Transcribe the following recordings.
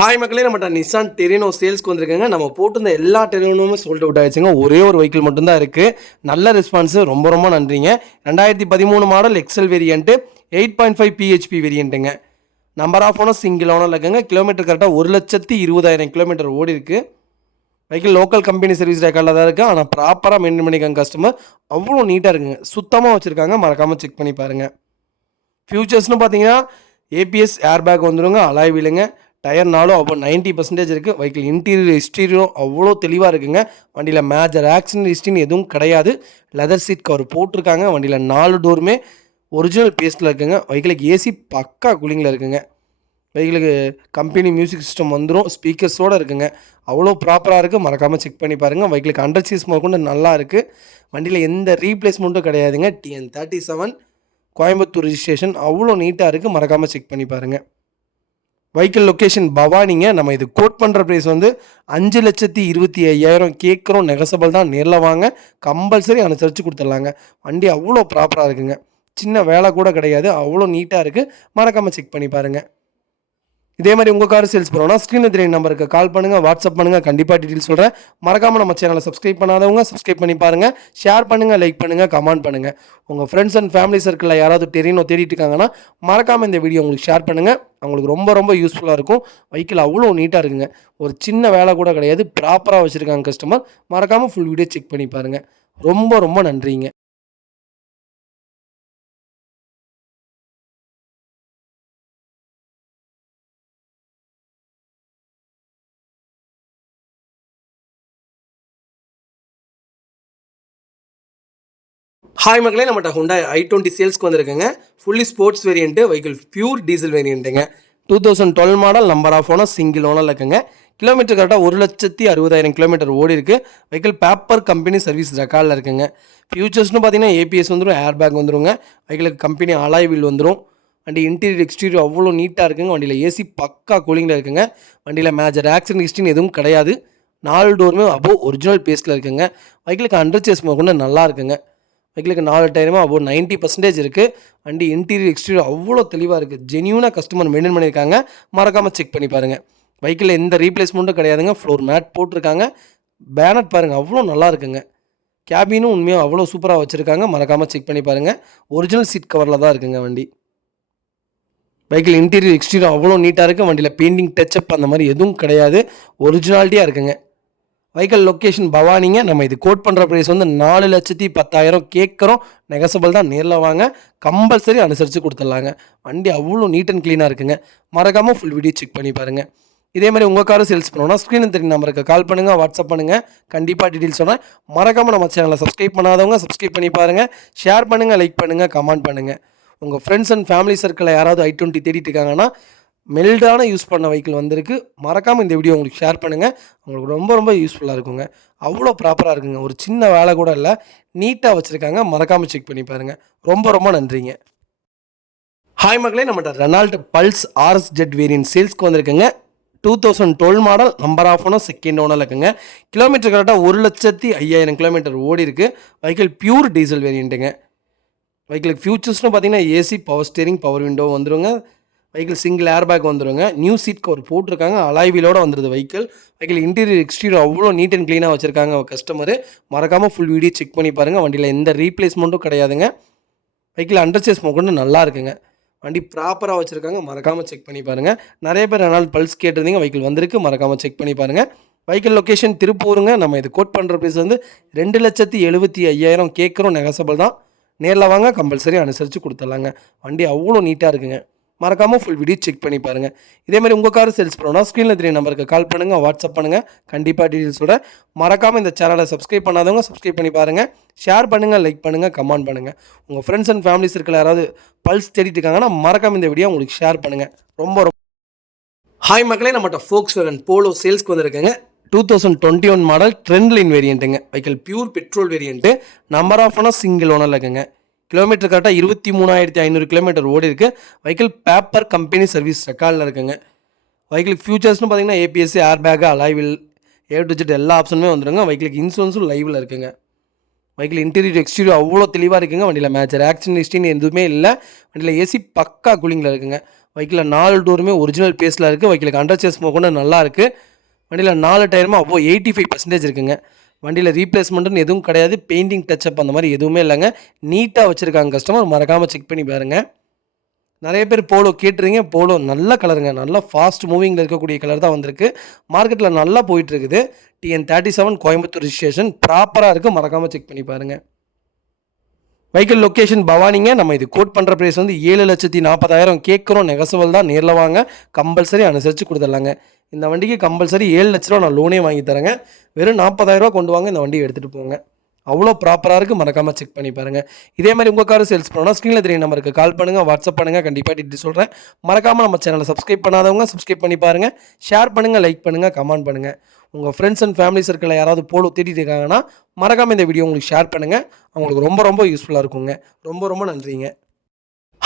Hi மக்களே, நம்ம Nissan டெரினோ சேல்ஸ்க்கு வந்திருக்கேங்க. நம்ம போட்டிருந்த எல்லா டெரினோவுமே சோல்ட் அவுட் ஆயிடுச்சுங்க. ஒரே ஒரு வெஹிக்கிள் மட்டும்தான் இருக்குது. நல்ல ரெஸ்பான்ஸு, ரொம்ப ரொம்ப நன்றிங்க. 2013 மாடல் எக்ஸல் வேரியண்ட்டு, 8.5 பிஹெச்பி வேரியண்ட்டுங்க. Number of owner single owner இருக்குங்க. கிலோமீட்டர் கரெக்டாக 1,20,000 கிலோமீட்டர் ஓடி இருக்குது. வெஹிக்கிள் லோக்கல் கம்பெனி சர்வீஸ் ரெக்கார்டில் தான் இருக்குது. ஆனால் ப்ராப்பராக மெயின்டைன் பண்ணிக்காங்க கஸ்டமர். அவ்வளோ நீட்டாக இருக்குங்க, சுத்தமாக வச்சுருக்காங்க. மறக்காமல் செக் பண்ணி பாருங்கள். ஃபியூச்சர்ஸ்னு பார்த்தீங்கன்னா ஏபிஎஸ் ஏர் பேக் வந்துடுங்க, அலாய் வீலுங்க, டயர் நாலும் அவ்வளோ 90% இருக்குது. வெஹிக்கிள் இன்டீரியர் ஹிஸ்டீரியும் அவ்வளோ தெளிவாக இருக்குங்க. வண்டியில் மேஜர் ஆக்சிடென்ட் ஹிஸ்ட்ரின்னு எதுவும் கிடையாது. லெதர் சீட் கவர் போட்டிருக்காங்க. வண்டியில் 4 டோருமே ஒரிஜினல் பேஸ்ட்டில் இருக்குங்க. வெஹிக்கிளுக்கு ஏசி பக்கா கூலிங்கில் இருக்குங்க. வெஹிக்கிளுக்கு கம்பெனி மியூசிக் சிஸ்டம் வந்துடும், ஸ்பீக்கர்ஸோடு இருக்குங்க. அவ்வளோ ப்ராப்பராக இருக்குது. மறக்காமல் செக் பண்ணி பாருங்கள். வெஹிக்கிளுக்கு அண்டர் சீஸ் கொண்டு நல்லா இருக்குது. வண்டியில் எந்த ரீப்ளேஸ்மெண்ட்டும் கிடையாதுங்க. TN37 Coimbatore registration. அவ்வளோ நீட்டாக இருக்குது. மறக்காமல் செக் பண்ணி பாருங்கள். வெஹிக்கிள் லொக்கேஷன் பவானிங்க. நம்ம இது கோட் பண்ணுற ப்ரைஸ் வந்து 5,25,000 கேட்குறோம். நெகசபிள் தான். நேரில் வாங்க, கம்பல்சரி அனுசரித்து கொடுத்துடலாங்க. வண்டி அவ்வளோ ப்ராப்பராக இருக்குங்க. சின்ன வேலை கூட கிடையாது. அவ்வளோ நீட்டாக இருக்குது. மறக்காமல் செக் பண்ணி பாருங்கள். இதே மாதிரி உங்கள் கார் சேல்ஸ் பண்ணோன்னா ஸ்க்ரீனில் தெரிய நம்பருக்கு கால் பண்ணுங்கள், வாட்ஸ்அப் பண்ணுங்கள். கண்டிப்பாக டீட்டெயில் சொல்கிறேன். மறக்காமல் நம்ம சேனலை சப்ஸ்கிரைப் பண்ணாதவங்க சப்ஸ்கிரைப் பண்ணி பாருங்கள். ஷேர் பண்ணுங்கள், லைக் பண்ணுங்கள், கமெண்ட் பண்ணுங்கள். உங்கள் ஃப்ரெண்ட்ஸ் அண்ட் ஃபேமிலி சர்க்கிளில் யாராவது டெரினோ தேடிட்டு இருக்காங்கன்னா மறக்காமல் இந்த வீடியோ உங்களுக்கு ஷேர் பண்ணுங்கள். அவங்களுக்கு ரொம்ப ரொம்ப யூஸ்ஃபுல்லாக இருக்கும். வெஹிக்கிள் அவ்வளோ நீட்டாக இருக்குங்க. ஒரு சின்ன வேலை கூட கிடையாது. ப்ராப்பராக வச்சுருக்காங்க கஸ்டமர். மறக்காமல் ஃபுல் வீடியோ செக் பண்ணி பாருங்கள். ரொம்ப ரொம்ப நன்றிங்க. ஹாய் மக்களே, நம்மகிட்ட Hyundai i20 சேல்ஸ்க்கு வந்திருக்குங்க. Fully sports variant. Vehicle pure diesel வேரியண்ட்டுங்க. 2012 model, number of owner single ஓனரில் இருக்குங்க. கிலோமீட்டர் கரெக்டாக 1,60,000 கிலோமீட்டர் ஓடி இருக்குது. வெஹிக்கிள் பேப்பர் கம்பெனி சர்வீஸ் ரெக்கார்டில் இருக்குங்க. ஃபியூச்சர்ஸ்னு பார்த்தீங்கன்னா ஏபிஎஸ் வந்துடும், ஏர் பேக் வந்துடுங்க. வெஹிக்கிளுக்கு கம்பெனி அலாய் வீல் வந்துடும். வண்டி இன்டீரியர் எக்ஸ்டீரியர் அவ்வளோ நீட்டாக இருக்குங்க. வண்டியில் ஏசி பக்கா கூலிங்கில் இருக்குங்க. வண்டியில் மேஜர் ஆக்சிடென்ட் ஹிஸ்ட்ரின்னு எதுவும் கிடையாது. 4 டோருமே அபோவ் ஒரிஜினல் பேஸில் இருக்குங்க. வெஹிக்கிளுக்கு அண்டர் சேஸ் கொண்டு நல்லா இருக்குங்க. வெஹிக்கிளுக்கு 4 டயருமே அபோவ் 90% இருக்குது. வண்டி இன்டீரியர் எக்ஸ்டீரியர் அவ்வளோ தெளிவாக இருக்குது. ஜென்யூனாக கஸ்டமர் மெயின்டைன் பண்ணியிருக்காங்க. மறக்காமல் செக் பண்ணி பாருங்கள். வெஹிக்கிளில் எந்த ரீப்ளேஸ்மெண்ட்டும் கிடையாதுங்க. ஃப்ளோர் மேட் போட்டிருக்காங்க. பேனட் பாருங்கள், அவ்வளோ நல்லா இருக்குங்க. கேபினும் உண்மையாக அவ்வளோ சூப்பராக வச்சுருக்காங்க. மறக்காமல் செக் பண்ணி பாருங்கள். ஒரிஜினல் சீட் கவரில் தான் இருக்குங்க வண்டி. வெஹிக்கிள் இன்டீரியர் எக்ஸ்டீரியர் அவ்வளோ நீட்டாக இருக்குது. வண்டியில் பெயிண்டிங் டச்சப் அந்த மாதிரி எதுவும் கிடையாது. ஒரிஜினாலிட்டியாக இருக்குங்க. வெஹிக்கிள் லொக்கேஷன் பவானிங்க. நம்ம இது கோட் பண்ணுற ப்ரைஸ் வந்து 4,10,000 கேட்குறோம். நெகசபிள் தான். நேரில் வாங்க, கம்பல்சரி அனுசரித்து கொடுத்துடலாங்க. வண்டி அவ்வளோ நீட் அண்ட் க்ளீனாக இருக்குங்க. மறக்காமல் ஃபுல் வீடியோ செக் பண்ணி பாருங்கள். இதே மாதிரி உங்கள் காரை சேல்ஸ் பண்ணோன்னா ஸ்க்ரீனில் தெரியும் நம்பருக்கு கால் பண்ணுங்கள், வாட்ஸ்அப் பண்ணுங்கள். கண்டிப்பாக டீட்டெயில் சொல்கிறேன். மறக்காமல் நம்ம சேனலை சப்ஸ்கிரைப் பண்ணாதவங்க சப்ஸ்கிரைப் பண்ணி பாருங்கள். ஷேர் பண்ணுங்கள், லைக் பண்ணுங்கள், கமெண்ட் பண்ணுங்கள். உங்கள் ஃப்ரெண்ட்ஸ் அண்ட் ஃபேமிலி சர்க்கிளில் யாராவது i20 தேடிட்டு இருக்காங்கன்னா மெல்டான யூஸ் பண்ண வெஹிக்கிள் வந்திருக்கு. மறக்காமல் இந்த வீடியோ உங்களுக்கு ஷேர் பண்ணுங்கள். உங்களுக்கு ரொம்ப ரொம்ப யூஸ்ஃபுல்லாக இருக்குங்க. அவ்வளோ ப்ராப்பராக இருக்குங்க. ஒரு சின்ன வேலை கூட இல்லை. நீட்டாக வச்சுருக்காங்க. மறக்காமல் செக் பண்ணி பாருங்கள். ரொம்ப ரொம்ப நன்றிங்க. ஹாய் மக்களே, நம்மகிட்ட Renault Pulse RS Z variant சேல்ஸ்க்கு வந்திருக்குங்க. 2012 model, number of owner second ஓனரில் இருக்குங்க. கிலோமீட்டர் கரெக்டாக 1,05,000 கிலோமீட்டர் ஓடி இருக்குது. வெஹிக்கிள் பியூர் டீசல் வேரியண்ட்டுங்க. வெஹிக்கிளுக்கு ஃபியூச்சர்ஸ்னு பார்த்தீங்கன்னா AC, power steering, power window வந்துடுங்க. வெஹிக்கிள் சிங்கிள் ஏர் பேக் வந்துடுங்க. நியூ சீட் கவர் போட்டிருக்காங்க. அலாய் வீலோடு வந்துடுது வெஹிக்கிள். வெஹிக்கிள் இன்டீரியர் எக்ஸ்டீரியர் அவ்வளோ நீட் அண்ட் க்ளீனாக வச்சுருக்காங்க கஸ்டமரு. மறக்காமல் ஃபுல் வீடியோ செக் பண்ணி பாருங்கள். வண்டியில் எந்த ரீப்ளேஸ்மெண்ட்டும் கிடையாதுங்க. வெஹிக்கிள் அண்டர் சேஸ் கொண்டு நல்லா இருக்குங்க. வண்டி ப்ராப்பராக வச்சுருக்காங்க. மறக்காமல் செக் பண்ணி பாருங்கள். நிறைய பேர் ரெனால்ட் பல்ஸ் கேட்டிருந்தீங்க. வெஹிக்கிள் வந்திருக்கு. மறக்காமல் செக் பண்ணி பாருங்கள். வெஹிக்கிள் லொக்கேஷன் திருப்பூருங்க. நம்ம இது கோட் பண்ணுற ப்ரைஸ் வந்து 2,75,000 கேட்குறோம். நெகசபிள் தான். நேரில் வாங்க, கம்பல்சரி அனுசரித்து கொடுத்துடலாங்க. வண்டி அவ்வளோ நீட்டாக இருக்குங்க. மறக்காமல் ஃபுல் வீடியோ செக் பண்ணி பாருங்கள். இதே மாதிரி உங்கள் கார் சேல்ஸ் பண்ணோன்னா ஸ்க்ரீனில் தெரிய நம்பருக்கு கால் பண்ணுங்கள், வாட்ஸ்அப் பண்ணுங்கள். கண்டிப்பாக டீட்டெயில்ஸ் சொல்கிறேன். மறக்காமல் இந்த சேனலை சப்ஸ்கிரைப் பண்ணாதவங்க சப்ஸ்கிரைப் பண்ணி பாருங்கள். ஷேர் பண்ணுங்கள், லைக் பண்ணுங்கள், கமெண்ட் பண்ணுங்கள். உங்கள் ஃப்ரெண்ட்ஸ் அண்ட் ஃபேமிலி சர்க்கிள் யாராவது பல்ஸ் தேடிட்டு இருக்காங்கன்னா மறக்காமல் இந்த வீடியோ உங்களுக்கு ஷேர் பண்ணுங்கள். ரொம்ப ரொம்ப ஹாய் மக்களே, நம்மகிட்ட Volkswagen போலோ சேல்ஸ்க்கு வந்திருக்குங்க. 2021 மாடல் ட்ரெண்ட் லைன் வேரியண்ட்டுங்க. Vehicle pure petrol variant. Number of owner single ஓனரில் இருக்குங்க. கிலோமீட்டர் கரெக்டாக 23,500 கிலோமீட்டர் ஓடி இருக்குது. வெஹிக்கிள் பேப்பர் கம்பெனி சர்வீஸ் ரெக்கார்டில் இருக்குங்க. வெஹிக்கிளுக்கு ஃபியூச்சர்ஸ்னு பார்த்தீங்கன்னா ABS, air bag, alloy wheel, A to Z எல்லா ஆப்ஷனுமே வந்துடுங்க. வெஹிக்கிளுக்கு இன்சூரன்ஸும் லைவில் இருக்குங்க. வெஹிக்கிள் இன்டீரியர் எக்ஸ்டீரியர் அவ்வளோ தெளிவாக இருக்குங்க. வண்டியில் மேஜர் ஆக்சிடென்ட் ஹிஸ்ட்ரின்னு எதுவுமே இல்லை. வண்டியில் ஏசி பக்கா கூலிங்கில் இருக்குங்க. வெஹிக்கிளில் 4 டோருமே ஒரிஜினல் பேஸில் இருக்குது. வெஹிக்கிளுக்கு அண்டர் சேஸ் கொண்டு நல்லா இருக்குது. வண்டியில் 4 டயருமே அப்போது 85% இருக்குங்க. வண்டியில் ரீப்ளேஸ்மெண்ட்டுன்னு எதுவும் கிடையாது. பெயிண்டிங் டச்சப் அந்த மாதிரி எதுவுமே இல்லைங்க. நீட்டாக வச்சுருக்காங்க கஸ்டமர். மறக்காமல் செக் பண்ணி பாருங்கள். நிறைய பேர் போலோ கேட்டுறீங்க. போலோ நல்ல கலருங்க. நல்லா ஃபாஸ்ட் மூவிங்கில் இருக்கக்கூடிய கலர் தான் வந்திருக்கு. மார்க்கெட்டில் நல்லா போயிட்டுருக்குது. TN37 கோயம்புத்தூர் ரிஜிஸ்ட்ரேஷன் ப்ராப்பராக இருக்குது. மறக்காமல் செக் பண்ணி பாருங்கள். வெஹிக்கிள் லொக்கேஷன் பவானிங்க. நம்ம இது கோட் பண்ணுற ப்ரைஸ் வந்து 7,40,000 கேட்குறோம். நெகசபிள் தான். நேரில் வாங்க, கம்பல்சரி அனுசரித்து கொடுத்துடலாங்க. இந்த வண்டிக்கு கம்பல்சரி 7 லட்ச ரூபா நான் லோனே வாங்கி தரேங்க. வெறும் 40,000 கொண்டு வாங்க, இந்த வண்டியை எடுத்துகிட்டு போங்க. அவ்வளோ ப்ராப்பராக இருக்குது. மறக்காமல் செக் பண்ணி பாருங்கள். இதே மாதிரி உங்கள் கார் சேல்ஸ் பண்ணணும்னா ஸ்க்ரீனில் தெரிய நம்பருக்கு கால் பண்ணுங்கள், வாட்ஸ்அப் பண்ணுங்கள். கண்டிப்பாக டீட்டெயில் சொல்கிறேன். மறக்காமல் நம்ம சேனலை சப்ஸ்கிரைப் பண்ணாதவங்க சப்ஸ்கிரைப் பண்ணி பாருங்கள். ஷேர் பண்ணுங்கள், லைக் பண்ணுங்கள், கமெண்ட் பண்ணுங்கள். உங்கள் ஃப்ரெண்ட்ஸ் அண்ட் ஃபேமிலி சர்க்கிளில் யாராவது போலோ தேடிட்டு இருக்காங்கன்னா மறக்காமல் இந்த வீடியோ உங்களுக்கு ஷேர் பண்ணுங்கள். அவங்களுக்கு ரொம்ப ரொம்ப யூஸ்ஃபுல்லாக இருக்குங்க. ரொம்ப ரொம்ப நன்றிங்க.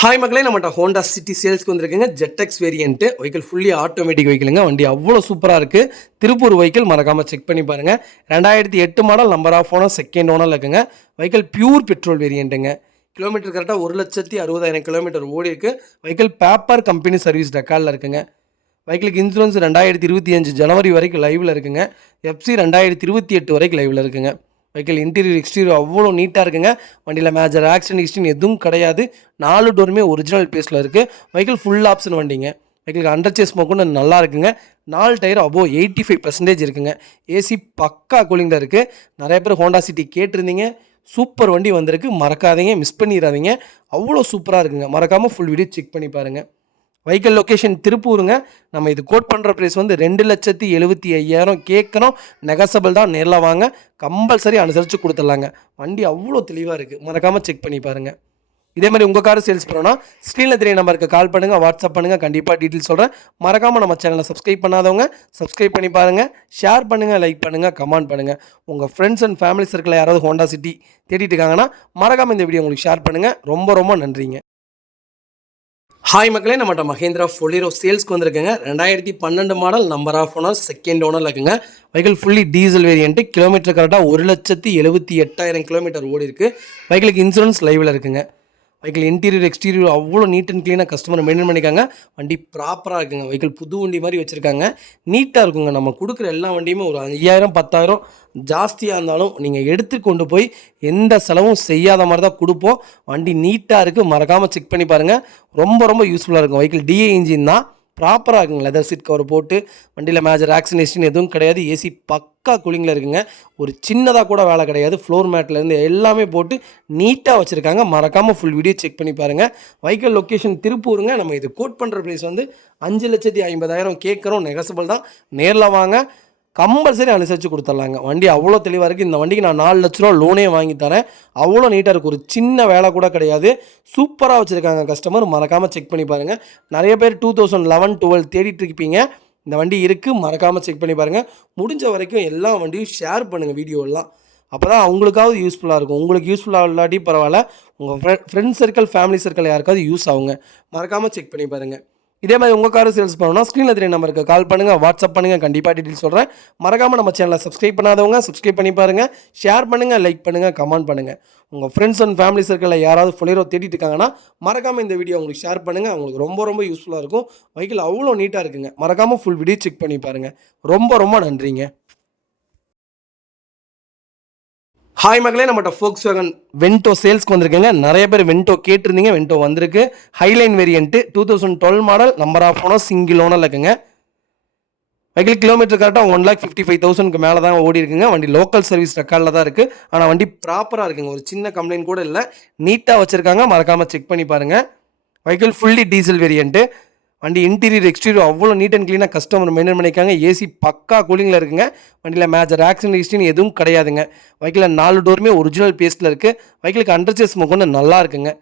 ஹாய் மக்களே, நம்மகிட்ட ஹோண்டா சிட்டி சேல்ஸ்க்கு வந்திருக்குங்க. ZX variant vehicle fully automatic வெஹிக்கிளுங்க. வண்டி அவ்வளோ சூப்பராக இருக்குது. திருப்பூர் வெஹிக்கிள். மறக்காமல் செக் பண்ணி பாருங்கள். 2008 model, number of owner, second ஓனரில் இருக்குங்க. வெஹிக்கிள் பியூர் பெட்ரோல் வேரியண்ட்டுங்க. கிலோமீட்டர் கரெக்டாக 1,60,000 கிலோமீட்டர் ஓடி இருக்குது. வெஹிக்கிள் பேப்பர் கம்பெனி சர்வீஸ் ரெக்கார்டில் இருக்குங்க. வெஹிக்கிளுக்கு இன்சூரன்ஸ் 2025 ஜனவரி வரைக்கும் லைவில் இருக்குங்க. எஃப்சி 2028 வரைக்கும் லைவில் இருக்குங்க. வெஹிக்கிள் இன்டீரியர் எக்ஸ்டீரியர் அவ்வளோ நீட்டாக இருக்குங்க. வண்டியில் மேஜர் ஆக்சிடென்ட் ஹிஸ்ட்ரி எதுவும் கிடையாது. 4 டோருமே ஒரிஜினல் பேஸில் இருக்குது. வெஹிக்கிள் ஃபுல் ஆப்ஷன் வண்டிங்க. வெஹிக்கிளுக்கு அண்டர் சேஸ் கொண்டு நல்லா இருக்குங்க. 4 டயர் அபோவ் 85% இருக்குங்க. ஏசி பக்கா கூலிங்கில் இருக்குது. நிறைய பேர் ஹோண்டா சிட்டி கேட்டிருந்தீங்க. சூப்பர் வண்டி வந்திருக்கு. மறக்காதீங்க, மிஸ் பண்ணிடாதீங்க. அவ்வளோ சூப்பராக இருக்குங்க. மறக்காமல் ஃபுல் வீடியோ செக் பண்ணி பாருங்கள். வெஹிக்கிள் லொக்கேஷன் திருப்பூருங்க. நம்ம இது கோட் பண்ணுற ப்ரைஸ் வந்து 2,75,000 கேட்குறோம். நெகசபிள் தான். நேரில் வாங்க, கம்பல்சரி அனுசரித்து கொடுத்துடலாங்க. வண்டி அவ்வளோ தெளிவாக இருக்குது. மறக்காமல் செக் பண்ணி பாருங்கள். இதே மாதிரி உங்கள் கார் சேல்ஸ் பண்ணோன்னா ஸ்க்ரீனில் தெரிய நம்பருக்கு கால் பண்ணுங்கள், வாட்ஸ்அப் பண்ணுங்கள். கண்டிப்பாக டீட்டெயில் சொல்கிறேன். மறக்காமல் நம்ம சேனலை சப்ஸ்கிரைப் பண்ணாதவங்க சப்ஸ்கிரைப் பண்ணி பாருங்கள். ஷேர் பண்ணுங்கள், லைக் பண்ணுங்கள், கமெண்ட் பண்ணுங்கள். உங்கள் ஃப்ரெண்ட்ஸ் அண்ட் ஃபேமிலி சர்க்கிளில் யாராவது ஹோண்டா சிட்டி தேடிட்டு இருக்காங்கன்னா மறக்காமல் இந்த வீடியோ உங்களுக்கு ஷேர் பண்ணுங்கள். ரொம்ப ரொம்ப நன்றிங்க. ஹாய் மக்களே, நம்மகிட்ட மஹேந்திரா பொலிரோ சேல்ஸ்க்கு வந்திருக்குங்க. 2012 model, number of owner, second ஓனரில் இருக்குங்க. Vehicle fully diesel variant. Kilometre கரெக்டாக 1,78,000 கிலோமீட்டர் ஓடி இருக்குது. வெஹிக்கிளுக்கு இன்சூரன்ஸ் லைவில் இருக்குங்க. வெஹிக்கிள் இன்டீரியர் எக்ஸ்டீரியர் அவ்வளோ நீட் அண்ட் க்ளீனாக கஸ்டமர் மெயின்டைன் பண்ணிக்காங்க. வண்டி ப்ராப்பராக இருக்குங்க. வெஹிக்கிள் புது வண்டி மாதிரி வச்சுருக்காங்க. நீட்டாக இருக்குங்க. நம்ம கொடுக்குற எல்லா வண்டியுமே ஒரு 5,000 10,000 ஜாஸ்தியாக இருந்தாலும் நீங்கள் எடுத்து கொண்டு போய் எந்த செலவும் செய்யாத மாதிரி தான் கொடுப்போம். வண்டி நீட்டாக இருக்குது. மறக்காமல் செக் பண்ணி பாருங்கள். ரொம்ப ரொம்ப யூஸ்ஃபுல்லாக இருக்கும். வெஹிக்கிள் டிஏ இன்ஜின் தான். ப்ராப்பராக இருக்குங்க. லெதர் சீட் கவர் போட்டு வண்டியில் மேஜர் ஆக்சிடென்ட் எதுவும் கிடையாது. ஏசி பக்கா கூலிங்கில் இருக்குங்க. ஒரு சின்னதாக கூட வேலை கிடையாது. ஃப்ளோர் மேட்லேருந்து எல்லாமே போட்டு நீட்டாக வச்சுருக்காங்க. மறக்காமல் ஃபுல் வீடியோ செக் பண்ணி பாருங்கள். வெஹிக்கிள் லொக்கேஷன் திருப்பூருங்க. நம்ம இது கோட் பண்ணுற ப்ரைஸ் வந்து 5,50,000 கேட்குறோம். நெகசபிள் தான். நேரில் வாங்க, கம்பல்சரி அனுசரித்து கொடுத்துட்லாங்க. வண்டி அவ்வளோ தெளிவாக இருக்குது. இந்த வண்டிக்கு நான் 4 லட்ச ரூபா லோனே வாங்கி தரேன். அவ்வளோ நீட்டாக இருக்குது. ஒரு சின்ன வேலை கூட கிடையாது. சூப்பராக வச்சுருக்காங்க கஸ்டமர். மறக்காமல் செக் பண்ணி பாருங்கள். நிறைய பேர் 2011, 12 தேடிட்டு இருப்பீங்க. இந்த வண்டி இருக்குது. மறக்காமல் செக் பண்ணி பாருங்கள். முடிஞ்ச வரைக்கும் எல்லா வண்டியும் ஷேர் பண்ணுங்கள் வீடியோலாம். அப்போ தான் அவங்களுக்காவது யூஸ்ஃபுல்லாக இருக்கும். உங்களுக்கு யூஸ்ஃபுல்லாக இல்லாட்டி பரவாயில்ல, உங்கள் ஃப்ரெண்ட்ஸ் சர்க்கிள், ஃபேமிலி சர்க்கிள் யாருக்காவது யூஸ் ஆகுங்க. மறக்காமல் செக் பண்ணி பாருங்கள். இதே மாதிரி உங்கள் கார் சேல்ஸ் பண்ணணும்னா ஸ்க்ரீனில் தெரிய நம்பருக்கு கால் பண்ணுங்கள், வாட்ஸ்அப் பண்ணுங்கள். கண்டிப்பாக டீட்டெயில் சொல்கிறேன். மறக்காமல் நம்ம சேனலை சப்ஸ்கிரைப் பண்ணாதவங்க சப்ஸ்கிரைப் பண்ணி பாருங்கள். ஷேர் பண்ணுங்கள், லைக் பண்ணுங்கள், கமெண்ட் பண்ணுங்கள். உங்கள் ஃப்ரெண்ட்ஸ் அண்ட் ஃபேமிலி சர்க்கிளில் யாராவது பொலிரோ தேடிட்டு இருக்காங்கன்னா மறக்காமல் இந்த வீடியோ உங்களுக்கு ஷேர் பண்ணுங்கள். அவங்களுக்கு ரொம்ப ரொம்ப யூஸ்ஃபுல்லாக இருக்கும். வெஹிக்கிள் அவ்வளோ நீட்டாக இருக்குங்க. மறக்காமல் ஃபுல் வீடியோ செக் பண்ணி பாருங்கள். ரொம்ப ரொம்ப நன்றிங்க. ஹாய் மக்களே, நம்மகிட்ட Volkswagen வென்டோ சேல்ஸ்க்கு வந்திருக்குங்க. நிறைய பேர் வென்டோ கேட்டிருந்தீங்க. வென்டோ வந்திருக்கு. Highline variant. 2012 model, number of owner, single ஓனரில் இருக்குங்க. வெஹிக்கிள் கிலோமீட்டர் கரெக்டாக 1,55,000 மேலே தான் ஓடி இருக்குங்க. வண்டி லோக்கல் சர்வீஸ் ரெக்கார்டில் தான் இருக்குது. ஆனால் வண்டி ப்ராப்பராக இருக்குங்க. ஒரு சின்ன கம்ப்ளைண்ட் கூட இல்லை. நீட்டாக வச்சுருக்காங்க. மறக்காமல் செக் பண்ணி பாருங்கள். Vehicle fully diesel variant. வண்டி இன்டீரியர் எக்ஸ்டீரியர் அவ்வளோ நீட் அண்ட் க்ளீனாக கஸ்டமர் மெயின்டைன் பண்ணிக்காங்க. ஏசி பக்கா கூலிங்கில் இருக்குங்க. வண்டியில் மேஜர் ஆக்சிடென்ட் ஹிஸ்ட்ரின்னு எதுவும் கிடையாதுங்க. வெஹிக்கிளில் 4 டோருமே ஒரிஜினல் பேஸில் இருக்குது. வெஹிக்கிளுக்கு அண்டர் சேஸ் கொண்டு நல்லா இருக்குங்க.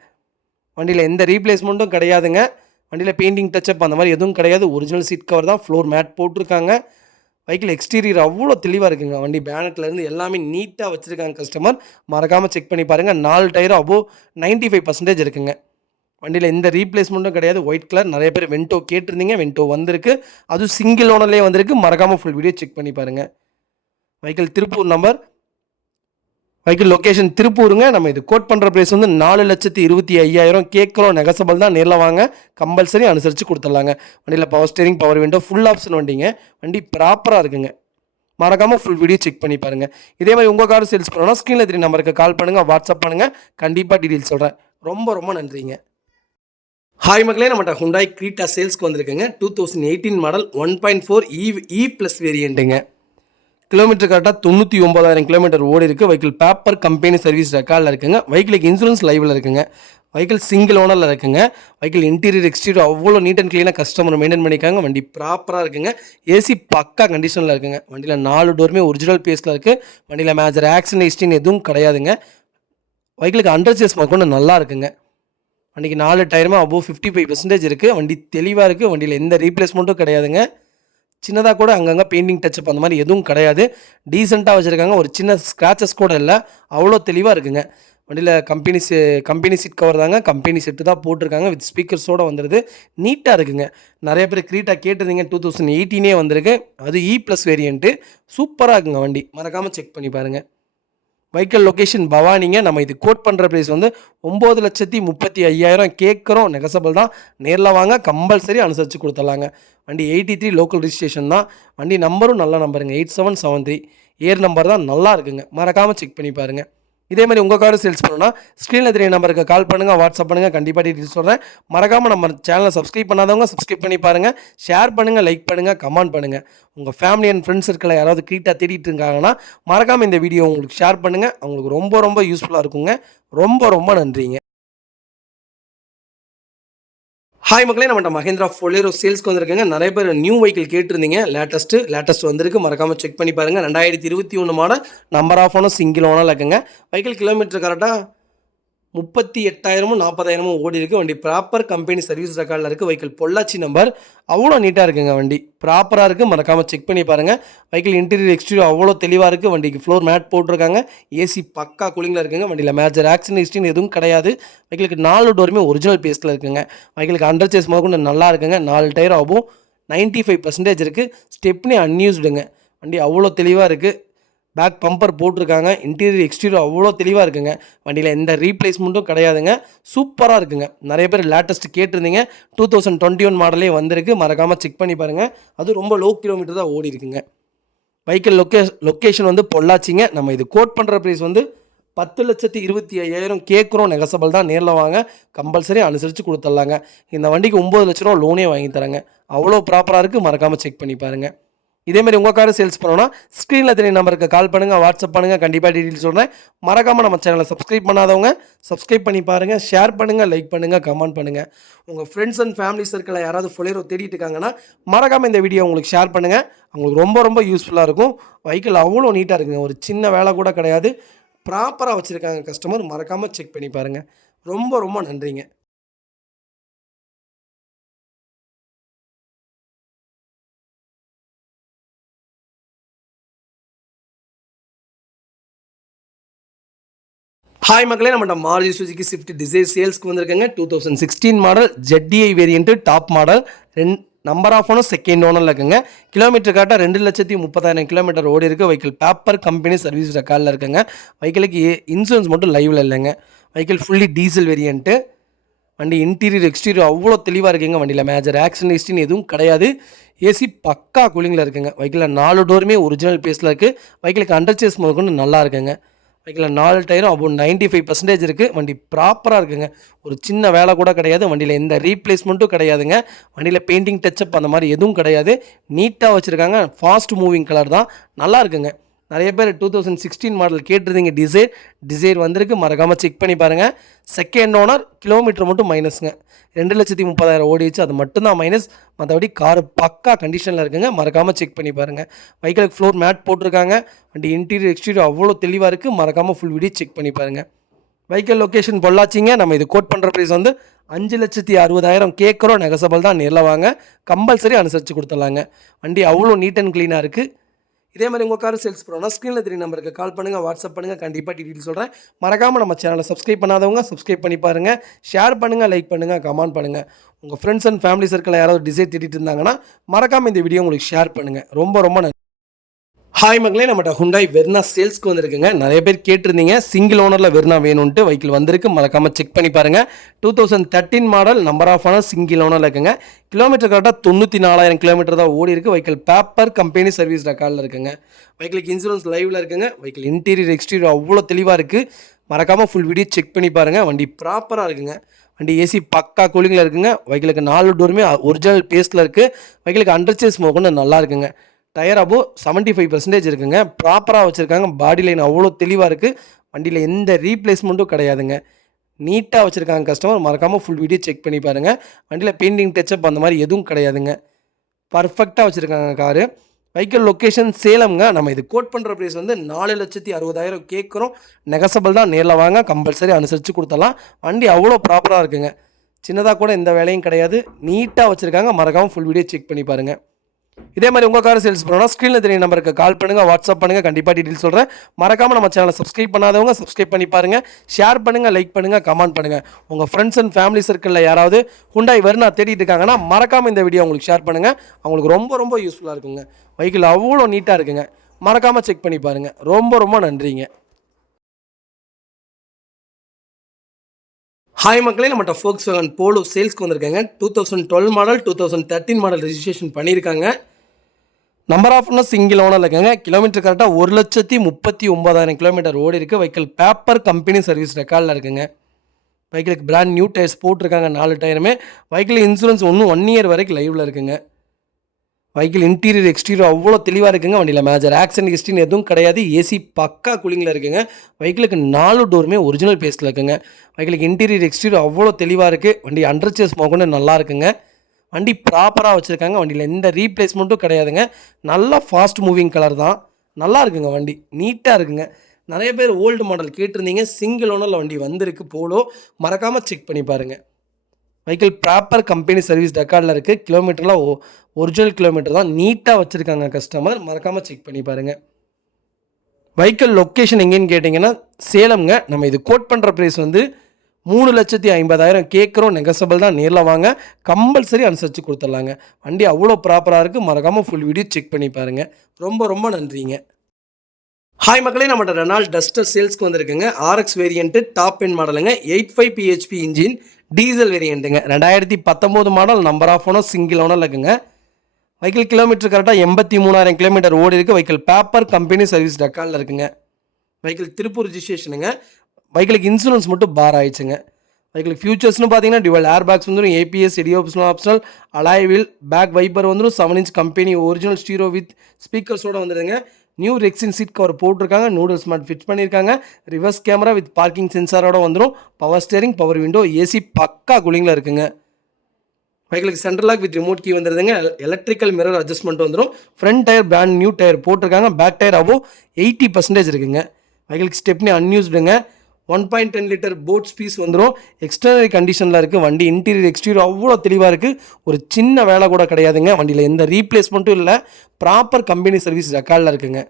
வண்டியில் எந்த ரீப்ளேஸ்மெண்ட்டும் கிடையாதுங்க. வண்டியில் பெயிண்டிங் டச்சப் அந்த மாதிரி எதுவும் கிடையாது. ஒரிஜினல் சீட் கவர் தான். ஃப்ளோர் மேட் போட்டிருக்காங்க. வெஹிக்கிள் எக்ஸ்டீரியர் அவ்வளோ தெளிவாக இருக்குங்க. வண்டி பேனட்லேருந்து எல்லாமே நீட்டாக வச்சுருக்காங்க கஸ்டமர். மறக்காமல் செக் பண்ணி பாருங்கள். 4 டயரும் அபோவ் 95% இருக்குங்க. வண்டியில் எந்த ரீப்ளேஸ்மெண்ட்டும் கிடையாது. White colour. நிறைய பேர் வென்டோ கேட்டிருந்தீங்க. வென்டோ வந்திருக்கு. அதுவும் சிங்கிள் ஓனர்லேயே வந்திருக்கு. மறக்காமல் ஃபுல் வீடியோ செக் பண்ணி பாருங்கள். Vehicle Tiruppur number. Vehicle location திருப்பூருங்க. நம்ம இது கோட் பண்ணுற ப்ரைஸ் வந்து 4,25,000 கேட்குறோம். நெகசபிள் தான். நேரில் வாங்க, கம்பல்சரி அனுசரித்து கொடுத்துடலாங்க. வண்டியில் power steering, power window, full option வண்டிங்க. வண்டி ப்ராப்பராக இருக்குங்க. மறக்காமல் ஃபுல் வீடியோ செக் பண்ணி பாருங்கள். இதே மாதிரி உங்கள் கார் சேல்ஸ் பண்ணணும்னா ஸ்க்ரீனில் 3 நம்பருக்கு கால் பண்ணுங்கள், வாட்ஸ்அப் பண்ணுங்கள். கண்டிப்பாக டீட்டெயில்ஸ் சொல்கிறேன். ரொம்ப ரொம்ப நன்றிங்க. ஹாய் மக்களே, நம்மகிட்ட ஹுண்டாய் கிரீட்டா சேல்ஸ்க்கு வந்திருக்குங்க. 2018 மாடல் 1.4 இ ப்ளஸ் வேரியண்ட்டுங்க. கிலோமீட்டர் கரெக்டாக 99,000 கிலோமீட்டர் ஓடி இருக்குது. வெஹிக்கிள் பேப்பர் கம்பெனி சர்வீஸ் ரெக்கார்டில் இருக்குங்க. வெஹிக்கிளுக்கு இன்சூரன்ஸ் லைவில் இருக்குங்க. வெஹிக்கிள் சிங்கிள் ஓனரில் இருக்குங்க. வெஹிக்கிள் இன்டீரியர் எக்ஸ்டீரியர் அவ்வளோ நீட் அண்ட் க்ளீனாக கஸ்டமர் மெயின்டைன் பண்ணிக்காங்க. வண்டி ப்ராப்பராக இருக்குங்க. ஏசி பக்கா கண்டிஷனில் இருக்குங்க. வண்டியில் 4 டோருமே ஒரிஜினல் பேஸில் இருக்குது. வண்டியில் மேஜர் ஆக்சிடென்ட் ஹிஸ்ட்ரின்னு எதுவும் கிடையாதுங்க. வெஹிக்கிளுக்கு அண்டர் சேஸ் கொண்டு நல்லா இருக்குங்க. வண்டிக்கு 4 டயருமே அபோவ் 55% இருக்குது. வண்டி தெளிவாக இருக்குது. வண்டியில் எந்த ரீப்ளேஸ்மெண்ட்டும் கிடையாதுங்க. சின்னதாக கூட அங்கங்கே பெயிண்டிங் டச்சப் அந்த மாதிரி எதுவும் கிடையாது. டீசெண்டாக வச்சுருக்காங்க. ஒரு சின்ன ஸ்க்ராச்சஸ் கூட இல்லை. அவ்வளோ தெளிவாக இருக்குங்க. வண்டியில் கம்பெனி சீட் கவர் தாங்க. கம்பெனி செட்டு தான் போட்டிருக்காங்க. வித் ஸ்பீக்கர்ஸோடு வந்துடுது. நீட்டாக இருக்குங்க. நிறைய பேர் கிரீட்டா கேட்டிருந்தீங்க. 2018 வந்திருக்கு. அது இ ப்ளஸ் வேரியண்ட்டு. சூப்பராக இருக்குங்க வண்டி. மறக்காமல் செக் பண்ணி பாருங்கள். வெஹிக்கிள் லொக்கேஷன் பவானிங்க. நம்ம இது கோட் பண்ணுற ப்ரைஸ் வந்து 9,35,000 கேட்குறோம். நெகசபிள் தான். நேரில் வாங்க, கம்பல்சரி அனுசரித்து கொடுத்துடலாங்க. வண்டி 83 லோக்கல் ரிஜிஸ்ட்ரேஷன் தான். வண்டி நம்பரும் நல்ல நம்பருங்க. 8773 ஏர் நம்பர் தான். நல்லா இருக்குங்க. மறக்காமல் செக் பண்ணி பாருங்கள். இதே மாதிரி உங்கள் காரை சேல்ஸ் பண்ணணும்னா ஸ்க்ரீனில் 3 நம்பருக்கு கால் பண்ணுங்கள், வாட்ஸ்அப் பண்ணுங்கள். கண்டிப்பாக டீட்டெயில்ஸ் சொல்கிறேன். மறக்காமல் நம்ம சேனலை சப்ஸ்கிரைப் பண்ணாதவங்க சப்ஸ்கிரைப் பண்ணி பாருங்கள். ஷேர் பண்ணுங்கள், லைக் பண்ணுங்கள், கமெண்ட் பண்ணுங்கள். உங்கள் ஃபேமிலி அண்ட் ஃப்ரெண்ட்ஸ் சர்க்கிளில் யாராவது கிரீட்டா தேடிட்டு இருக்காங்கன்னா மறக்காமல் இந்த வீடியோ உங்களுக்கு ஷேர் பண்ணுங்கள். அவங்களுக்கு ரொம்ப ரொம்ப யூஸ்ஃபுல்லாக இருக்குங்க. ரொம்ப ரொம்ப நன்றிங்க. ஹாய் மக்களே, நம்மகிட்ட மஹேந்திரா பொலேரோ சேல்ஸ்க்கு வந்திருக்குங்க. நிறைய பேர் நியூ வெஹிக்கிள் கேட்டிருந்தீங்க. லேட்டஸ்ட் வந்திருக்கு. மறக்காமல் செக் பண்ணி பாருங்கள். 2021 model. Number of owner single ஓனரில் இருக்குங்க. வெஹிக்கிள் கிலோமீட்டர் கரெக்டாக 38,000 40,000 ஓடி இருக்குது. வண்டி ப்ராப்பர் கம்பெனி சர்வீஸ் ரெக்கார்டில் இருக்குது. Vehicle Pollachi number. அவ்வளோ நீட்டாக இருக்குங்க. வண்டி ப்ராப்பராக இருக்குது. மறக்காமல் செக் பண்ணி பாருங்கள். வெஹிக்கிள் இன்டீரியர் எக்ஸ்டீரியர் அவ்வளோ தெளிவாக இருக்குது. வண்டிக்கு ஃப்ளோர் மேட் போட்டிருக்காங்க. ஏசி பக்கா கூலிங்கில் இருக்குங்க. வண்டியில் மேஜர் ஆக்சிடென்ட் ஹிஸ்ட்ரின்னு எதுவும் கிடையாது. வெஹிக்கிளுக்கு 4 டோருமே ஒரிஜினல் பேஸில் இருக்குங்க. வெஹிக்கிளுக்கு அண்டர் சேஸ் முதற்கொண்டு நல்லா இருக்குங்க. 4 டயர் ஆகும். 95% இருக்குது. ஸ்டெப்னி அன்யூஸ்டுங்க. வண்டி அவ்வளோ தெளிவாக இருக்குது. பேக் பம்பர் போட்டிருக்காங்க. இன்டீரியர் எக்ஸ்டீரியர் அவ்வளோ தெளிவாக இருக்குங்க. வண்டியில் எந்த ரீப்ளேஸ்மெண்ட்டும் கிடையாதுங்க. சூப்பராக இருக்குங்க. நிறைய பேர் லேட்டஸ்ட் கேட்டிருந்தீங்க. 2021 மாடலே வந்திருக்கு. மறக்காமல் செக் பண்ணி பாருங்கள். அது ரொம்ப லோ கிலோமீட்டர் தான் ஓடி இருக்குங்க. வெஹிக்கிள் லொக்கேஷன் வந்து பொள்ளாச்சிங்க. நம்ம இது கோட் பண்ணுற ப்ரைஸ் வந்து 10,25,000 கேட்குறோம். நெகசபிள் தான். நேரில் வாங்க, கம்பல்சரி அனுசரித்து கொடுத்துடலாங்க. இந்த வண்டிக்கு 9 லட்ச ரூபா லோனே வாங்கி தராங்க. அவ்வளோ ப்ராப்பராக இருக்குது. மறக்காமல் செக் பண்ணி பாருங்கள். இதேமாதிரி உங்கள் காரை சேல்ஸ் பண்ணணும்னா ஸ்க்ரீனில் 3 நம்பருக்கு கால் பண்ணுங்கள், வாட்ஸ்அப் பண்ணுங்கள். கண்டிப்பாக டீட்டெயில்ஸ் சொல்கிறேன். மறக்காமல் நம்ம சேனலை சப்ஸ்கிரைப் பண்ணாதவங்க சப்ஸ்கிரைப் பண்ணி பாருங்கள். ஷேர் பண்ணுங்கள், லைக் பண்ணுங்கள், கமெண்ட் பண்ணுங்கள். உங்கள் ஃப்ரெண்ட்ஸ் அண்ட் ஃபேமிலி சர்க்கிளில் யாராவது பொலேரோ தேடிட்டு இருக்காங்கன்னா மறக்காமல் இந்த வீடியோ உங்களுக்கு ஷேர் பண்ணுங்கள். அவங்களுக்கு ரொம்ப ரொம்ப யூஸ்ஃபுல்லாக இருக்கும். வெஹிக்கிள் அவ்வளோ நீட்டாக இருக்குங்க. ஒரு சின்ன வேலை கூட கிடையாது. ப்ராப்பராக வச்சுருக்காங்க கஸ்டமர். மறக்காமல் செக் பண்ணி பாருங்கள். ரொம்ப ரொம்ப நன்றிங்க. ஹாய் மக்களே, நம்மகிட்ட மாருதி சுசுகி ஸ்விஃப்ட் டிசைர் சேல்ஸ்க்கு வந்திருக்குங்க. 2016 model ZDI variant top model. Number of owner second ஓனரில் இருக்குங்க. கிலோமீட்டர் கரெக்டாக 2,30,30,000 கிலோமீட்டர் ஓடி இருக்குது. வெஹிக்கிள் பேப்பர் கம்பெனி சர்வீஸ் ரெக்கார்டில் இருக்குங்க. வெஹிக்கிளுக்கு இன்சூரன்ஸ் மட்டும் லைவில் இல்லைங்க. Vehicle fully diesel variant. வண்டி இன்டீரியர் எக்ஸ்டீரியர் அவ்வளோ தெளிவாக இருக்குங்க. வண்டியில் மேஜர் ஆக்சிடென்ட் ஹிஸ்ட்ரின்னு எதுவும் கிடையாது. ஏசி பக்கா கூலிங்கில் இருக்குங்க. வெஹிக்கிளில் 4 டோருமே ஒரிஜினல் பேஸில் இருக்குது. வெஹிக்கிளுக்கு அண்டர் சேஸ் முதற்கொண்டு நல்லா இருக்குங்க. வெஹிக்கிளில் 4 டயரும் அபோவ் 95% இருக்குது. வண்டி ப்ராப்பராக இருக்குங்க. ஒரு சின்ன வேலை கூட கிடையாது. வண்டியில் எந்த ரீப்ளேஸ்மெண்ட்டும் கிடையாதுங்க. வண்டியில் பெயிண்டிங் டச்சப் அந்த மாதிரி எதுவும் கிடையாது. நீட்டாக வச்சுருக்காங்க. ஃபாஸ்ட் மூவிங் கலர் தான். நல்லா இருக்குங்க. நிறைய பேர் 2016 மாடல் கேட்டிருந்தீங்க. டிசைர் வந்திருக்கு. மறக்காமல் செக் பண்ணி பாருங்கள். Second owner. கிலோமீட்டர் மட்டும் மைனஸுங்க. 2,30,000 ஓடிச்சு. அது மட்டும்தான் மைனஸ். மற்றபடி கார் பக்கா கண்டிஷனில் இருக்குங்க. மறக்காமல் செக் பண்ணி பாருங்கள். வெஹிக்கிளுக்கு ஃப்ளோர் மேட் போட்டிருக்காங்க. வண்டி இன்டீரியர் எக்ஸ்டீரியர் அவ்வளோ தெளிவாக இருக்குது. மறக்காமல் ஃபுல் வீடியோ செக் பண்ணி பாருங்கள். வெஹிக்கிள் லொக்கேஷன் பொள்ளாச்சிங்க. நம்ம இது கோட் பண்ணுற ப்ரைஸ் வந்து 5,60,000 கேட்குறோம். நெகசபிள் தான். நேரில் வாங்க, கம்பல்சரி அனுசரித்து கொடுத்துடலாங்க. வண்டி அவ்வளோ நீட் அண்ட் க்ளீனாக இருக்குது. இதே மாதிரி உங்கள் கார் சேல்ஸ் பண்ணணும்னா ஸ்க்ரீனில் 3 நம்பருக்கு கால் பண்ணுங்கள், வாட்ஸ்அப் பண்ணுங்கள். கண்டிப்பாக டீட்டெயில் சொல்கிறேன். மறக்காமல் நம்ம சேனலை சப்ஸ்கிரைப் பண்ணாதவங்க சப்ஸ்கிரைப் பண்ணி பாருங்கள். ஷேர் பண்ணுங்கள், லைக் பண்ணுங்கள், கமெண்ட் பண்ணுங்கள். உங்கள் ஃப்ரெண்ட்ஸ் அண்ட் ஃபேமிலி சர்க்கிளில் யாராவது டிசைர் தேடிட்டு இருந்தாங்கன்னா மறக்காமல் இந்த வீடியோ உங்களுக்கு ஷேர் பண்ணுங்கள். ரொம்ப ரொம்ப நன்றி. ஹாய் மக்களே, நம்மகிட்ட ஹுண்டாய் வெர்னா சேல்ஸ்க்கு வந்திருக்குங்க. நிறைய பேர் கேட்டிருந்தீங்க சிங்கிள் ஓனரில் வெர்னா வேணும்ன்ட்டு. வெஹிக்கிள் வந்திருக்கு, மறக்காமல் செக் பண்ணி பாருங்கள். 2013 மாடல், நம்பர் ஆஃப் ஆனால் சிங்கிள் ஓனரில் இருக்குங்க. கிலோமீட்டர் கரெக்டாக 94,000 கிலோமீட்டர் தான் ஓடி இருக்குது. வெஹிக்கிள் பேப்பர் கம்பெனி சர்வீஸ் ரெக்கார்டில் இருக்குங்க. வெஹிக்கிளுக்கு இன்சூரன்ஸ் லைவில் இருக்குங்க. வெஹிக்கிள் இன்டீரியர் எக்ஸ்டீரியர் அவ்வளோ தெளிவாக இருக்குது. மறக்காமல் ஃபுல் வீடியோ செக் பண்ணி பாருங்கள். வண்டி ப்ராப்பராக இருக்குங்க. வண்டி ஏசி பக்கா கூலிங்கில் இருக்குங்க. வெஹிக்கிளுக்கு 4 டோருமே ஒரிஜினல் பேஸ்ட்டில் இருக்குது. வெஹிக்கிளுக்கு அண்டர் ஸ்மோக் கொண்டு நல்லா இருக்குங்க. டயர் அபோ 75% இருக்குங்க. ப்ராப்பராக வச்சுருக்காங்க. பாடி லைன் அவ்வளோ தெளிவாக இருக்குது. வண்டியில் எந்த ரீப்ளேஸ்மெண்ட்டும் கிடையாதுங்க. நீட்டாக வச்சுருக்காங்க கஸ்டமர். மறக்காமல் ஃபுல் வீடியோ செக் பண்ணி பாருங்கள். வண்டியில் பெயிண்டிங் டச்சப் அந்த மாதிரி எதுவும் கிடையாதுங்க. பர்ஃபெக்டாக வச்சுருக்காங்க காரு. Vehicle location சேலம்ங்க. நம்ம இது கோட் பண்ணுற ப்ரைஸ் வந்து 4,60,000 கேட்குறோம். நெகசபிள் தான். நேரில் வாங்க, கம்பல்சரி அனுசரித்து கொடுத்தலாம். வண்டி அவ்வளோ ப்ராப்பராக இருக்குங்க. சின்னதாக கூட எந்த வேலையும் கிடையாது. நீட்டாக வச்சுருக்காங்க. மறக்காமல் ஃபுல் வீடியோ செக் பண்ணி பாருங்கள். இதே மாதிரி உங்கள் கார் சேல்ஸ் பண்ணணும்னா ஸ்க்ரீனில் தெரிய நம்பருக்கு கால் பண்ணுங்கள், வாட்ஸ்அப் பண்ணுங்கள். கண்டிப்பாக டீட்டெயில் சொல்கிறேன். மறக்காமல் நம்ம சேனலை சப்ஸ்கிரைப் பண்ணாதவங்க சப்ஸ்கிரைப் பண்ணி பாருங்கள். ஷேர் பண்ணுங்கள், லைக் பண்ணுங்கள், கமெண்ட் பண்ணுங்கள். உங்கள் ஃப்ரெண்ட்ஸ் அண்ட் ஃபேமிலி சர்க்கிளில் யாராவது ஹுண்டாய் வெர்னா தேடிட்டு இருக்காங்கன்னா மறக்காமல் இந்த வீடியோ உங்களுக்கு ஷேர் பண்ணுங்கள். அவங்களுக்கு ரொம்ப ரொம்ப யூஸ்ஃபுல்லாக இருக்குங்க. வெஹிக்கிள் அவ்வளோ நீட்டாக இருக்குங்க. மறக்காமல் செக் பண்ணி பாருங்கள். ரொம்ப ரொம்ப நன்றிங்க. ஹாய் மக்களே, நம்மகிட்ட Volkswagen போலோ சேல்ஸ்க்கு வந்திருக்காங்க. 2012 மாடல், 2013 மாடல் ரெஜிஸ்ட்ரேஷன் பண்ணியிருக்காங்க. நம்பர் ஆஃப் சிங்கிள் ஓனரில் இருக்குங்க. கிலோமீட்டர் கரெக்டாக 1,39,000 கிலோமீட்டர் ஓடி இருக்குது. வெஹிக்கிள் பேப்பர் கம்பெனி சர்வீஸ் ரெக்கார்டில் இருக்குங்க. வெஹிக்கிளுக்கு பிராண்ட் நியூ டயர்ஸ் போட்டிருக்காங்க. 4 டயருமே. வெஹிக்கிள் இன்சூரன்ஸ் 1 இயர் வரைக்கும் லைவில் இருக்குங்க. வெஹிக்கிள் இன்டீரியர் எக்ஸ்டீரியர் அவ்வளோ தெளிவாக இருக்குங்க. வண்டியில் மேஜர் ஆக்சிடென்ட் ஹிஸ்ட்ரின்னு எதுவும் கிடையாது. ஏசி பக்கா கூலிங்கில் இருக்குங்க. வெஹிக்கிளுக்கு 4 டோருமே ஒரிஜினல் பேஸ்ட்டில் இருக்குங்க. வெஹிக்கிளுக்கு இன்டீரியர் எக்ஸ்டீரியர் அவ்வளோ தெளிவாக இருக்குது. வண்டி அண்டர் சேஸ் மோகன்னு நல்லா இருக்குங்க. வண்டி ப்ராப்பராக வச்சுருக்காங்க. வண்டியில் எந்த ரீப்ளேஸ்மெண்ட்டும் கிடையாதுங்க. நல்லா ஃபாஸ்ட் மூவிங் கலர் தான். நல்லா இருக்குங்க. வண்டி நீட்டாக இருக்குங்க. நிறைய பேர் ஓல்டு மாடல் கேட்டிருந்தீங்க. சிங்கிள் ஓனரில் வண்டி வந்திருக்கு போலோ. மறக்காமல் செக் பண்ணி பாருங்கள். வெஹிக்கிள் ப்ராப்பர் கம்பெனி சர்வீஸ் ரெக்கார்டில் இருக்குது. கிலோமீட்டர்லாம் ஒரிஜினல் கிலோமீட்டர் தான். நீட்டாக வச்சுருக்காங்க கஸ்டமர். மறக்காமல் செக் பண்ணி பாருங்கள். வெஹிக்கிள் லொக்கேஷன் எங்கேன்னு கேட்டிங்கன்னா சேலம்ங்க. நம்ம இது கோட் பண்ணுற ப்ரைஸ் வந்து 3,50,000 கேட்குறோம். நெகசபிள் தான். நேரில் வாங்க, கம்பல்சரி அனுசரித்து கொடுத்துடலாங்க. வண்டி அவ்வளோ ப்ராப்பராக இருக்குது. மறக்காமல் ஃபுல் வீடியோ செக் பண்ணி பாருங்கள். ரொம்ப ரொம்ப நன்றிங்க. ஹாய் மக்களே, நம்மகிட்ட ரெனால்ட் டஸ்டர் சேல்ஸ்க்கு வந்திருக்குங்க. RX வேரியண்ட்டு டாப் எண்ட் மாடலுங்க. 85 PHP இன்ஜின், டீசல் வேரியண்ட்டுங்க. 2019 model, number of owner single ஓனரில் இருக்குங்க. வெஹிக்கிள் கிலோமீட்டர் கரெக்டாக 83,000 கிலோமீட்டர் ஓடி இருக்குது. வெஹிக்கிள் பேப்பர் கம்பெனி சர்வீஸ் ரெக்கார்டில் இருக்குங்க. வெஹிக்கிள் திருப்பூர் ரெஜிஸ்ட்ரேஷனுங்க. வெஹிக்கிளுக்கு இன்சூரன்ஸ் மட்டும் பார் ஆயிடுச்சுங்க. வெஹிக்கிளுக்கு ஃபியூச்சர்ஸ்னு பார்த்தீங்கன்னா டிவல் ஏர் பேக்ஸ் வந்துடும். APS இடியோப்ஷனல் optional, alloy wheel, back wiper வந்துடும். 7 inch company original stereo with ஸ்பீக்கர்ஸோடு வந்துடுங்க. நியூ ரெக்ஸின் சீட் கவர் போட்டிருக்காங்க. நூடுல்ஸ் ஸ்மார்ட் ஃபிட் பண்ணியிருக்காங்க. ரிவர்ஸ் கேமரா வித் பார்க்கிங் சென்சாரோட வந்துடும். Power steering, power window, AC பக்கா கூலிங்கில் இருக்குங்க. வெஹிக்கிளுக்கு central lock with remote key வந்துடுதுங்க. எலக்ட்ரிக்கல் மிரர் அட்ஜஸ்ட்மெண்ட் வந்துடும். Front tyre brand new tyre போட்டிருக்காங்க. பேக் டயர் அபோ 80% இருக்குங்க. வெஹிக்கிளுக்கு ஸ்டெப்னி அன்யூஸ்டுங்க. 1.10 லிட்டர் போட் ஸ்பீஸ் வந்துடும். எக்ஸ்டர்னல் கண்டிஷனில் இருக்குது. வண்டி இன்டீரியர் எக்ஸ்டீரியர் அவ்வளோ தெளிவாக இருக்குது. ஒரு சின்ன வேலை கூட கிடையாதுங்க. வண்டியில் எந்த ரீப்ளேஸ்மெண்ட்டும் இல்லை. ப்ராப்பர் கம்பெனி சர்வீஸ் ரெக்கார்டில் இருக்குங்க.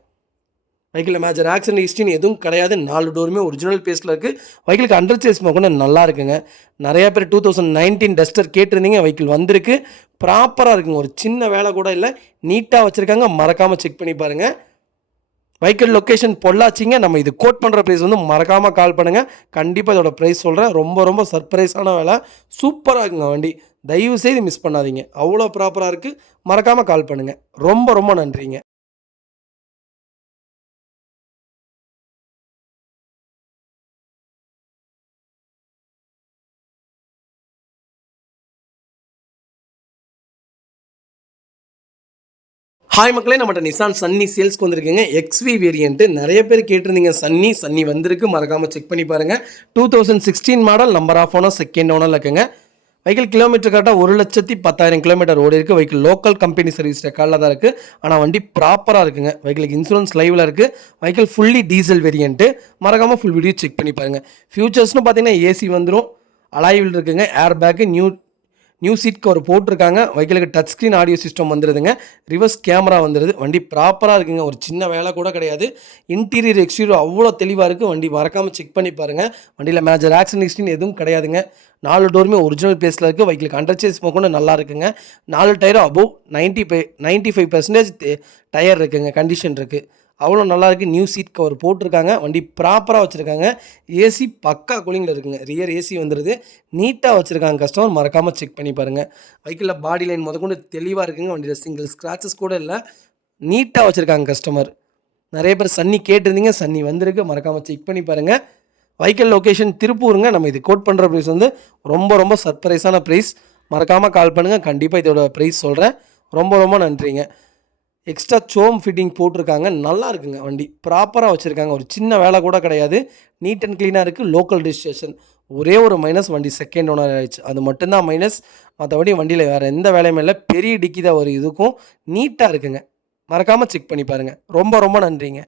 வெஹிக்கிளில் மேஜர் ஆக்சிடென்ட் ஹிஸ்ட்ரின்னு எதுவும் கிடையாது. 4 டோருமே ஒரிஜினல் பேஸில் இருக்குது. வெஹிக்கிளுக்கு அண்டர் சேஸ் கூட நல்லா இருக்குங்க. நிறையா பேர் 2019 டஸ்டர் கேட்டிருந்தீங்க. வெஹிக்கிள் வந்திருக்கு. ப்ராப்பராக இருக்குங்க. ஒரு சின்ன வேலை கூட இல்லை. நீட்டாக வச்சுருக்காங்க. மறக்காமல் செக் பண்ணி பாருங்கள். வெஹிக்கிள் லொக்கேஷன் பொள்ளாச்சிங்க. நம்ம இது கோட் பண்ணுற ப்ரைஸ் வந்து மறக்காமல் கால் பண்ணுங்கள். கண்டிப்பாக இதோட ப்ரைஸ் சொல்கிறேன். ரொம்ப ரொம்ப சர்ப்ரைஸான வேலை. சூப்பராக இருக்குங்க வண்டி. தயவு செய்து மிஸ் பண்ணாதீங்க. அவ்வளோ ப்ராப்பராக இருக்குது. மறக்காமல் கால் பண்ணுங்கள். ரொம்ப ரொம்ப நன்றிங்க. ஹாய் மக்களே, நம்மகிட்ட நிசான் சன்னி சேல்ஸ்க்கு வந்திருக்குங்க. XV variant. நிறைய பேர் கேட்டிருந்தீங்க. சன்னி வந்திருக்கு. மறக்காமல் செக் பண்ணி பாருங்கள். 2016 model, number of owner second ஓனரில் இருக்குங்க. வெஹிக்கிள் கிலோமீட்டர் கரெக்டாக 1,10,000 கிலோமீட்டர் ஓடி இருக்குது. வெஹிக்கிள் லோக்கல் கம்பெனி சர்வீஸ் ரெக்கார்டில் தான் இருக்குது. ஆனால் வண்டி ப்ராப்பராக இருக்குங்க. வெஹிக்கிளுக்கு இன்சூரன்ஸ் லைவில் இருக்குது. Vehicle fully diesel variant. மறக்காமல் ஃபுல் வீடியோ செக் பண்ணி பாருங்கள். ஃபியூச்சர்ஸ்னு பார்த்தீங்கன்னா ஏசி வந்துடும். அலாய் வீல் இருக்குங்க. Air bag, new seat cover போட்டிருக்காங்க. வெஹிக்கிளுக்கு டச் ஸ்க்ரீன் ஆடியோ சிஸ்டம் வந்துடுதுங்க. ரிவர்ஸ் கேமரா வந்துடுது. வண்டி ப்ராப்பராக இருக்குங்க. ஒரு சின்ன வேலை கூட கிடையாது. இன்டீரியர் எக்ஸ்டீரியர் அவ்வளோ தெளிவாக இருக்குது. வண்டி மறக்காமல் செக் பண்ணி பாருங்கள். வண்டியில் மேஜர் ஆக்சிடென்ட் ஹிஸ்ட்ரின்னு எதுவும் கிடையாதுங்க. 4 டோருமே ஒரிஜினல் பேஸில் இருக்குது. வெஹிக்கிளுக்கு அண்டர் சேஸ் கூட நல்லா இருக்குங்க. 4 டயரும் அபோவ் 95% டயர் இருக்குங்க, கண்டிஷன் இருக்குது. அவ்வளோ நல்லா இருக்குது. நியூ சீட் கவர் போட்டிருக்காங்க. வண்டி ப்ராப்பராக வச்சுருக்காங்க. ஏசி பக்கா கூலிங்கில் இருக்குங்க. ரியர் ஏசி வந்துடுது. நீட்டாக வச்சுருக்காங்க. கஸ்டமர் மறக்காமல் செக் பண்ணி பாருங்கள். வெஹிக்கிளில் பாடி லைன் முதற்கொண்டு தெளிவாக இருக்குங்க. வண்டியில் சிங்கிள் ஸ்க்ராச்சஸ் கூட இல்லை. நீட்டாக வச்சுருக்காங்க கஸ்டமர். நிறைய பேர் சன்னி கேட்டிருந்தீங்க. சன்னி வந்திருக்கு. மறக்காமல் செக் பண்ணி பாருங்கள். வெஹிக்கிள் லொக்கேஷன் திருப்பூருங்க. நம்ம இது கோட் பண்ணுற ப்ரைஸ் வந்து ரொம்ப சர்ப்ரைஸான ப்ரைஸ். மறக்காமல் கால் பண்ணுங்கள். கண்டிப்பாக இதோட ப்ரைஸ் சொல்கிறேன். ரொம்ப நன்றிங்க. எக்ஸ்ட்ரா சோம் ஃபிட்டிங் போட்டிருக்காங்க. நல்லா இருக்குங்க. வண்டி ப்ராப்பராக வச்சுருக்காங்க. ஒரு சின்ன வேலை கூட கிடையாது. நீட் அண்ட் க்ளீனாக இருக்குது. Local registration. ஒரே ஒரு மைனஸ், வண்டி செகண்ட் ஓனர் ஆகிடுச்சு. அது மட்டும்தான் மைனஸ். மற்றபடி வண்டியில் வேறு எந்த வேலையுமே இல்லை. பெரிய டிக்கி தான் ஒரு இதுக்கும். நீட்டாக இருக்குங்க. மறக்காமல் செக் பண்ணி பாருங்கள். ரொம்ப நன்றிங்க.